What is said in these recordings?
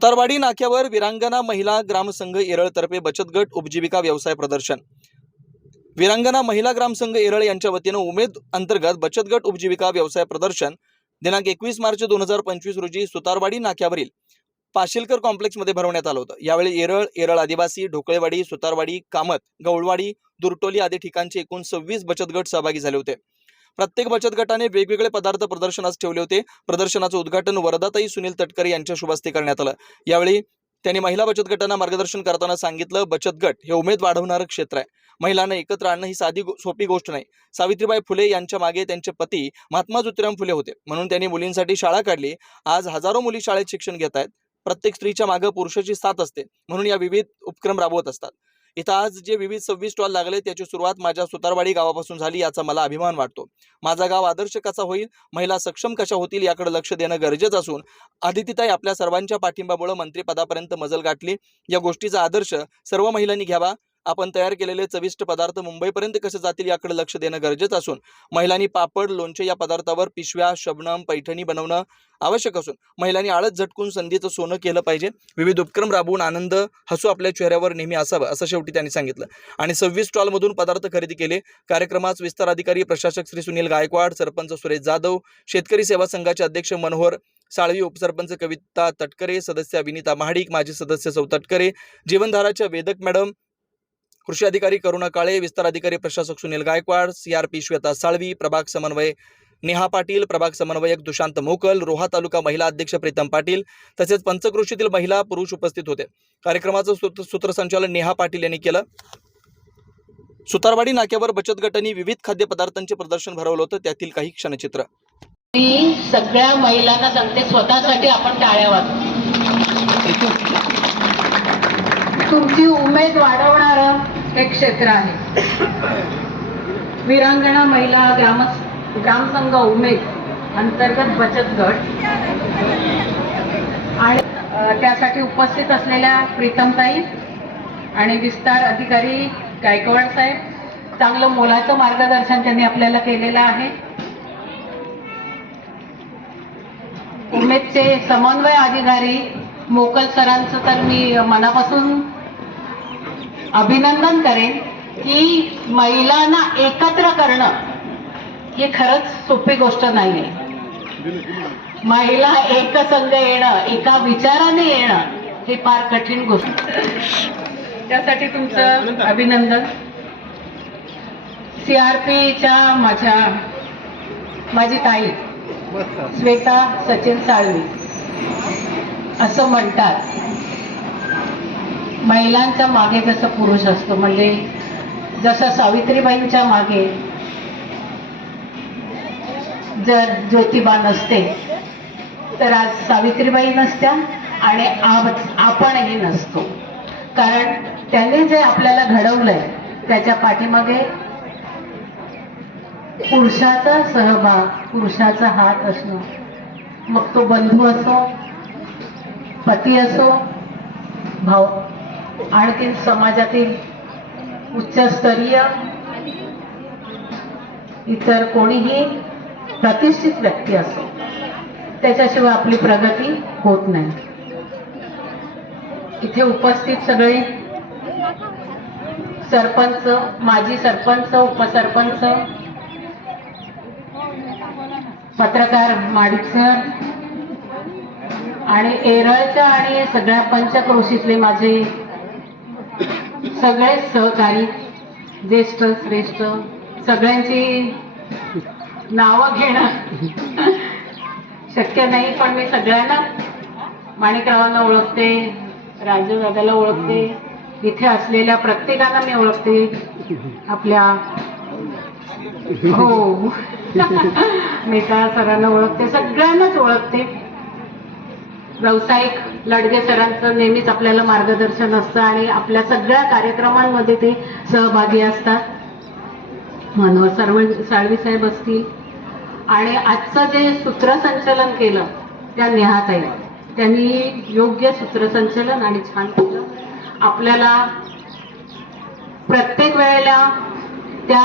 सुतारवाडी नाक्यावर विरांगणा महिला ग्रामसंघ येरळतर्फे बचत गट उपजीविका व्यवसाय प्रदर्शन. विरांगणा महिला ग्रामसंघ येरळ यांच्या वतीनं उमेद अंतर्गत बचत गट उपजीविका व्यवसाय प्रदर्शन दिनांक एकवीस मार्च दोन हजार पंचवीस रोजी सुतारवाडी नाक्यावरील पाशिलकर कॉम्प्लेक्समध्ये भरवण्यात आलं होतं. यावेळी येरळ येरळ आदिवासी ढोकळेवाडी सुतारवाडी कामत गवळवाडी दुर्टोली आदी ठिकाणचे एकूण सव्वीस बचत गट सहभागी झाले होते. प्रत्येक बचत गटाने वेगवेगळे पदार्थ प्रदर्शनास ठेवले होते. प्रदर्शनाचं उद्घाटन वरदाताई सुनील तटकरे यांच्या शुभस्ते करण्यात आलं. यावेळी त्यांनी महिला बचत गटांना मार्गदर्शन करताना सांगितलं बचत गट हे उमेद वाढवणारं क्षेत्र आहे. महिलांना एकत्र आणणं ही साधी गो- सोपी गोष्ट नाही. सावित्रीबाई फुले यांच्या मागे त्यांचे पती महात्मा ज्योतिराम फुले होते. म्हणून त्यांनी मुलींसाठी शाळा काढली. आज हजारो मुली शाळेत शिक्षण घेत आहेत. प्रत्येक स्त्रीच्या मागे पुरुषाची साथ असते. म्हणून या विविध उपक्रम राबवत असतात. इथं आज जे विविध सव्वीस स्टॉल लागले त्याची सुरुवात माझ्या सुतारवाडी गावापासून झाली याचा मला अभिमान वाटतो. माझा गाव आदर्श कसा होईल? महिला सक्षम कशा होतील? याकडे लक्ष देणं गरजेचं असून आदितीताई आपल्या सर्वांच्या पाठिंबामुळे मंत्रिपदापर्यंत मजल गाठली. या गोष्टीचा आदर्श सर्व महिलांनी घ्यावा. आपण तयार केलेले चविष्ट पदार्थ मुंबईपर्यंत कसे जातील याकडे लक्ष देणं गरजेचं असून महिलांनी पापड लोणचे या पदार्थावर पिशव्या शबनम पैठणी बनवणं आवश्यक असून महिलांनी आळत झटकून संधीचं सोनं केलं पाहिजे. विविध उपक्रम राबवून आनंद हसू आपल्या चेहऱ्यावर नेहमी असावं असं शेवटी त्यांनी सांगितलं. आणि सव्वीस स्टॉलमधून पदार्थ खरेदी केले. कार्यक्रमात विस्तार अधिकारी प्रशासक श्री सुनील गायकवाड सरपंच सुरेश जाधव शेतकरी सेवा संघाचे अध्यक्ष मनोहर साळवी उपसरपंच कविता तटकरे सदस्य विनीता महाडिक माजी सदस्य सौ तटकरे जीवनधाराच्या वेदक मॅडम कृषी अधिकारी करुणा काळे विस्तार अधिकारी प्रशासक सुनील गायकवाड सीआरपी श्वेता साळवी प्रभाग समन्वय नेहा पाटील प्रभाग समन्वयक दुशांत मोकल रोहा तालुका महिला अध्यक्ष प्रीतम पाटील तसेच पंचकृषीतील महिला पुरुष उपस्थित होते. कार्यक्रमाचं सूत्र सूत्रसंचालन नेहा पाटील यांनी केलं. सुतारवाडी नाक्यावर बचत गटांनी विविध खाद्यपदार्थांचे प्रदर्शन भरवलं होतं. त्यातील काही क्षणचित्र. मी सगळ्या महिलांना सांगते स्वतःसाठी आपण टाळ्या वाजवू. तुमची उमेद वाढवणारं हे क्षेत्र आहे. वीरांगणा महिला ग्राम ग्रामसंघ उमेद अंतर्गत बचत गट. आणि त्यासाठी उपस्थित असलेल्या प्रीतमताई आणि विस्तार अधिकारी गायकवाड साहेब चांगलं मोलाचं मार्गदर्शन त्यांनी आपल्याला केलेलं आहे. उमेदचे समन्वय अधिकारी मोकल सरांचं तर मी मनापासून अभिनंदन करेन की महिलांना एकत्र करणं ही खरंच सोपी गोष्ट नाही आहे महिला एकसंघ येणं एका विचाराने येणं हे फार कठीण गोष्ट. त्यासाठी तुमचं अभिनंदन. सीआरपीच्या माझ्या माझी ताई श्वेता सचिन साळवी असं म्हणतात. महिलांच्या मागे जसं पुरुष असतो म्हणजे जसं सावित्रीबाईंच्या मागे जर ज्योतिबा नसते तर आज सावित्रीबाई नसत्या आणि आपणही नसतो. कारण त्यांनी जे आपल्याला घडवलंय त्याच्या पाठीमागे पुरुषाचा सहभाग पुरुषाचा हात असणं. मग तो बंधू असो पती असो भाऊ आणखी समाजातील उच्चस्तरीय इतर कोणीही प्रतिष्ठित व्यक्ती असो त्याच्याशिवाय आपली प्रगती होत नाही. इथे उपस्थित सगळे सरपंच माजी सरपंच उपसरपंच पत्रकार माडिक सर आणि एरळच्या आणि सगळ्या पंचक्रोशीतले माझे सगळे सहकारी ज्येष्ठ श्रेष्ठ सगळ्यांची नावं घेणं शक्य नाही पण मी सगळ्यांना माणिकरावांना ओळखते राजू दादाला ओळखते इथे असलेल्या प्रत्येकाला मी ओळखते आपल्या हो. मेहता सरांना ओळखते सगळ्यांनाच ओळखते. व्यावसायिक लडगे सरांचं नेहमीच आपल्याला मार्गदर्शन असतं आणि आपल्या सगळ्या कार्यक्रमांमध्ये ते सहभागी असतात. मनोहर सर्व साळवी साहेब असतील. आणि आजचं जे सूत्रसंचलन केलं त्या नेहाताई त्यांनी योग्य सूत्रसंचलन आणि छान केलं. आपल्याला प्रत्येक वेळेला त्या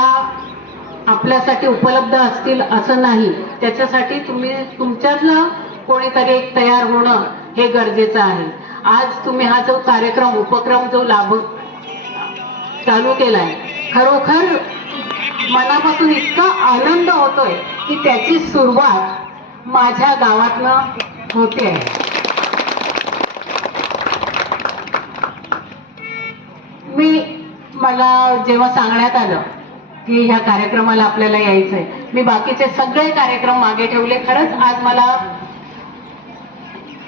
आपल्यासाठी उपलब्ध असतील असं नाही त्याच्यासाठी तुम्ही तुमच्यातलं कोणीतरी एक तयार होणं हे गरजेचं आहे. आज तुम्ही हा जो कार्यक्रम उपक्रम जो लाभ चालू केलाय खरोखर मनापासून इतका आनंद होतोय की त्याची सुरुवात माझ्या गावातनं होते मी मला जेव्हा सांगण्यात आलं की ह्या कार्यक्रमाला आपल्याला यायचंय मी बाकीचे सगळे कार्यक्रम मागे ठेवले. खरंच आज मला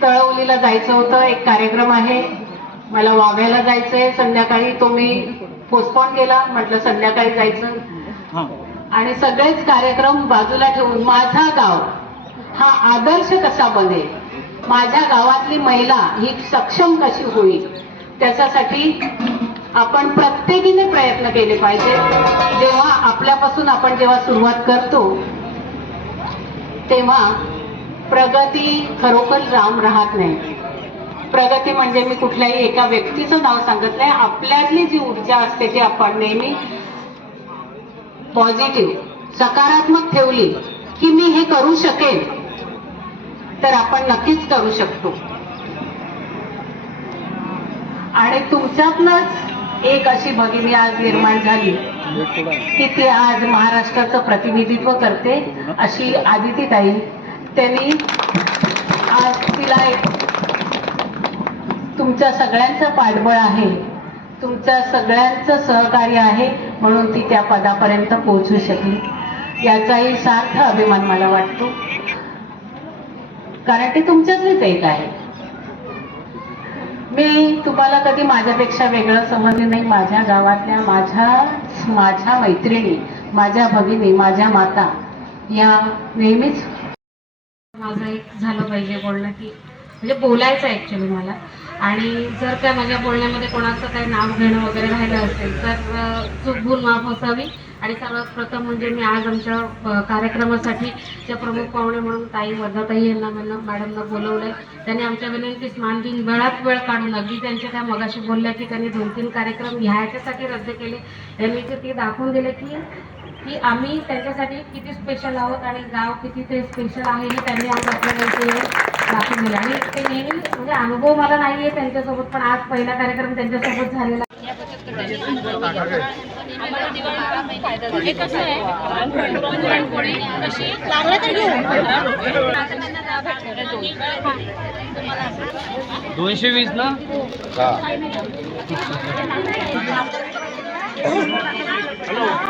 तळवलीला जायचं होतं एक कार्यक्रम आहे. मला वाव्याला जायचंय. संध्याकाळी तो मी पोस्टपोन केला. म्हटलं संध्याकाळी जायचं. आणि सगळेच कार्यक्रम बाजूला ठेवून माझा गाव हा आदर्श कसा बनेल? माझ्या गावातली महिला ही सक्षम कशी होईल? त्याच्यासाठी आपण प्रत्येकीने प्रयत्न केले पाहिजे. जेव्हा आपल्यापासून आपण जेव्हा सुरुवात करतो तेव्हा प्रगती खरोखर राम राहत नाही. प्रगती म्हणजे मी कुठल्याही एका व्यक्तीचं नाव सांगत नाही. आपल्यातली जी ऊर्जा असते ती आपण नेहमी पॉझिटिव्ह सकारात्मक ठेवली की मी हे करू शकेन तर आपण नक्कीच करू शकतो. आणि तुमच्यातनंच एक अशी भगिनी आज निर्माण झाली की ती आज महाराष्ट्राचं प्रतिनिधित्व करते अशी आदिती ताई त्यांनी आज तिला एक तुमच्या सगळ्यांचं पाठबळ आहे. तुमच्या सगळ्यांचं सहकार्य आहे म्हणून ती त्या पदापर्यंत पोहोचू शकली. याचाही सार्थ अभिमान मला वाटतो. कारण ते तुमच्यातलीच एक आहे. मी तुम्हाला कधी माझ्यापेक्षा वेगळं समजले नाही. माझ्या गावातल्या माझ्या माझ्या मैत्रिणी माझ्या भगिनी माझ्या माता या नेहमीच माझं एक झालं पाहिजे बोलणं की म्हणजे बोलायचं ॲक्च्युली मला. आणि जर काय माझ्या बोलण्यामध्ये कोणाचं काही नाव घेणं वगैरे राहिलं असेल तर चूक भूल माफ असावी. आणि सर्वात प्रथम म्हणजे मी आज आमच्या कार्यक्रमासाठी ज्या प्रमुख पाहुणे म्हणून ताई वर्धाताई यांना म्हणून मॅडमना बोलवलं त्यांनी आमच्या विनंतीस मान देऊन वेळात वेळ काढून अगदी त्यांच्या त्या मगाशी बोलल्या की त्यांनी दोन तीन कार्यक्रम ह्याच्यासाठी रद्द केले. त्यांनी ते ते दाखवून दिले की की आम्ही त्यांच्यासाठी किती स्पेशल आहोत आणि गाव किती ते स्पेशल आहे हे त्यांनी आज आपल्याला इथे दाखवून दिलं. आणि ते नेहमी म्हणजे अनुभव मला नाही आहे त्यांच्यासोबत पण आज पहिला कार्यक्रम त्यांच्यासोबत झालेला. दोनशे वीस ना?